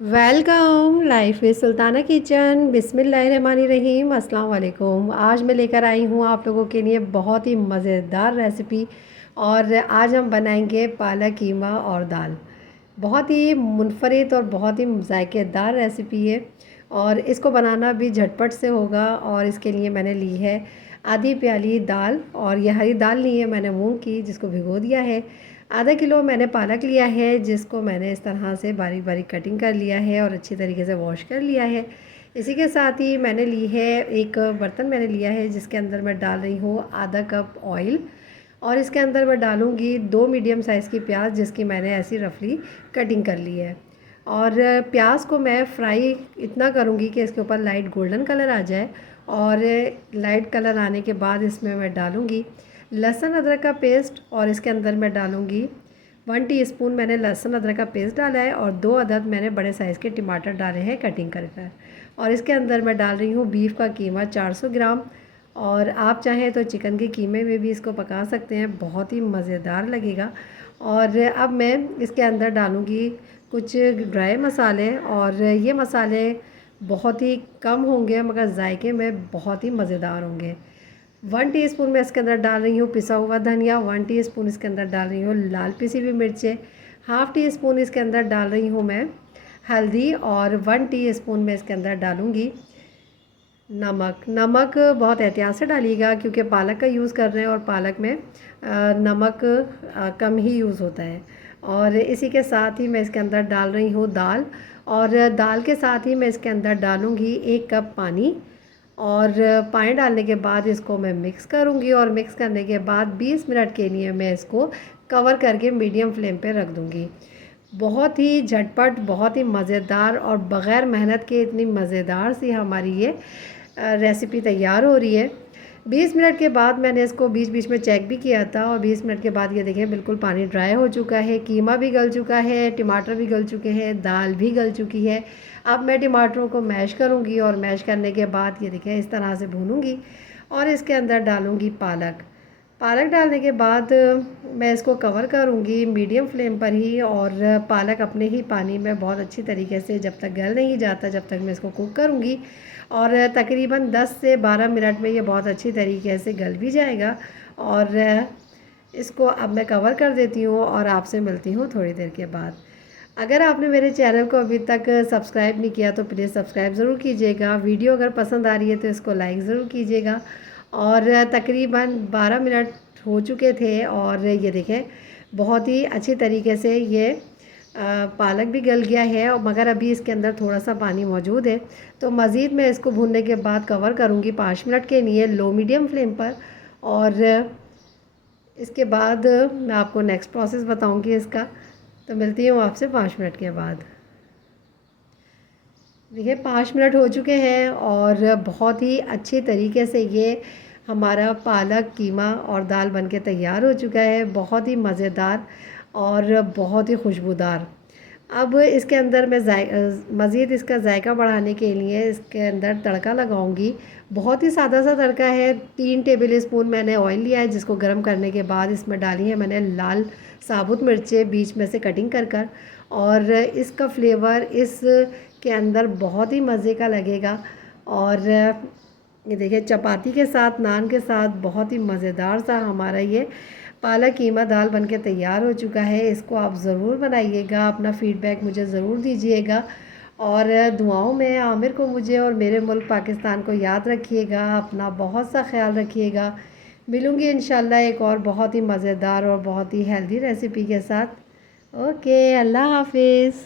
Welcome life with Sultana kitchen. बिस्मिल्लाहिर्रहमानिर्रहीम। अस्सलाम वालेकुम। आज मैं लेकर आई हूँ आप लोगों के लिए बहुत ही मज़ेदार रेसिपी। और आज हम बनाएंगे पालक कीमा और दाल। बहुत ही मुनफरिद और बहुत ही जायकेदार रेसिपी है। और इसको बनाना भी झटपट से होगा। और इसके लिए मैंने ली है आधी प्याली दाल, और यह हरी दाल ली है मैंने मूंग की, जिसको भिगो दिया है। आधा किलो मैंने पालक लिया है, जिसको मैंने इस तरह से बारीक बारीक कटिंग कर लिया है और अच्छी तरीके से वॉश कर लिया है। इसी के साथ ही मैंने ली है एक बर्तन मैंने लिया है, जिसके अंदर मैं डाल रही हूँ आधा कप ऑयल। और इसके अंदर मैं डालूँगी 2 मीडियम साइज़ की प्याज, जिसकी मैंने ऐसी रफली कटिंग कर ली है। और प्याज को मैं फ्राई इतना करूँगी कि इसके ऊपर लाइट गोल्डन कलर आ जाए। और लाइट कलर आने के बाद इसमें मैं डालूँगी लहसुन अदरक का पेस्ट। और इसके अंदर मैं डालूँगी 1 टीस्पून मैंने लहसुन अदरक का पेस्ट डाला है, और 2 अदद मैंने बड़े साइज़ के टमाटर डाले हैं कटिंग कर कर। और इसके अंदर मैं डाल रही हूँ बीफ का कीमा 400 ग्राम। और आप चाहें तो चिकन के कीमे में भी इसको पका सकते हैं, बहुत ही मज़ेदार लगेगा। और अब मैं इसके अंदर डालूँगी कुछ ड्राई मसाले, और ये मसाले बहुत ही कम होंगे मगर जायके में बहुत ही मज़ेदार होंगे। 1 टीस्पून मैं इसके अंदर डाल रही हूँ पिसा हुआ धनिया। 1 टीस्पून इसके अंदर डाल रही हूँ लाल पिसी हुई मिर्चें। हाफ़ टी स्पून इसके अंदर डाल रही हूँ मैं हल्दी। और 1 टीस्पून मैं इसके अंदर डालूँगी नमक। नमक बहुत एहतियात से डालिएगा, क्योंकि पालक का यूज़ कर रहे हैं और पालक में नमक कम ही यूज़ होता है। और इसी के साथ ही मैं इसके अंदर डाल रही हूँ दाल। और दाल के साथ ही मैं इसके अंदर डालूँगी 1 कप पानी। और पानी डालने के बाद इसको मैं मिक्स करूँगी, और मिक्स करने के बाद 20 मिनट के लिए मैं इसको कवर करके मीडियम फ्लेम पे रख दूँगी। बहुत ही झटपट, बहुत ही मज़ेदार, और बग़ैर मेहनत के इतनी मज़ेदार सी हमारी ये रेसिपी तैयार हो रही है। 20 मिनट के बाद मैंने इसको बीच बीच में चेक भी किया था, और 20 मिनट के बाद ये देखें बिल्कुल पानी ड्राई हो चुका है, कीमा भी गल चुका है, टमाटर भी गल चुके हैं, दाल भी गल चुकी है। अब मैं टमाटरों को मैश करूँगी, और मैश करने के बाद ये देखें इस तरह से भूनूँगी। और इसके अंदर डालूँगी पालक। पालक डालने के बाद मैं इसको कवर करूँगी मीडियम फ्लेम पर ही। और पालक अपने ही पानी में बहुत अच्छी तरीके से जब तक गल नहीं जाता, जब तक मैं इसको कुक करूँगी। और तकरीबन 10 से 12 मिनट में ये बहुत अच्छी तरीके से गल भी जाएगा। और इसको अब मैं कवर कर देती हूँ, और आपसे मिलती हूँ थोड़ी देर के बाद। अगर आपने मेरे चैनल को अभी तक सब्सक्राइब नहीं किया तो प्लीज़ सब्सक्राइब ज़रूर कीजिएगा। वीडियो अगर पसंद आ रही है तो इसको लाइक ज़रूर कीजिएगा। और तकरीबन 12 मिनट हो चुके थे, और ये देखें बहुत ही अच्छी तरीके से ये पालक भी गल गया है, और मगर अभी इसके अंदर थोड़ा सा पानी मौजूद है। तो मज़ीद मैं इसको भूनने के बाद कवर करूँगी 5 मिनट के लिए लो मीडियम फ्लेम पर। और इसके बाद मैं आपको नेक्स्ट प्रोसेस बताऊँगी इसका। तो मिलती हूँ आपसे 5 मिनट के बाद। देखिए 5 मिनट हो चुके हैं, और बहुत ही अच्छी तरीके से ये हमारा पालक कीमा और दाल बनके तैयार हो चुका है। बहुत ही मज़ेदार और बहुत ही खुशबूदार। अब इसके अंदर मैं मज़ीद इसका जायका बढ़ाने के लिए इसके अंदर तड़का लगाऊंगी। बहुत ही सादा सा तड़का है। 3 टेबल स्पून मैंने ऑयल लिया है, जिसको गर्म करने के बाद इसमें डाली है मैंने लाल साबुत मिर्चें बीच में से कटिंग कर कर। और इसका फ्लेवर इस के अंदर बहुत ही मज़े का लगेगा। और ये देखिए चपाती के साथ, नान के साथ बहुत ही मज़ेदार सा हमारा ये पालक कीमा दाल बनके तैयार हो चुका है। इसको आप ज़रूर बनाइएगा, अपना फ़ीडबैक मुझे ज़रूर दीजिएगा। और दुआओं में आमिर को, मुझे और मेरे मुल्क पाकिस्तान को याद रखिएगा। अपना बहुत सा ख्याल रखिएगा। मिलूँगी इंशाल्लाह एक और बहुत ही मज़ेदार और बहुत ही हेल्दी रेसिपी के साथ। ओके, अल्लाह हाफिज़।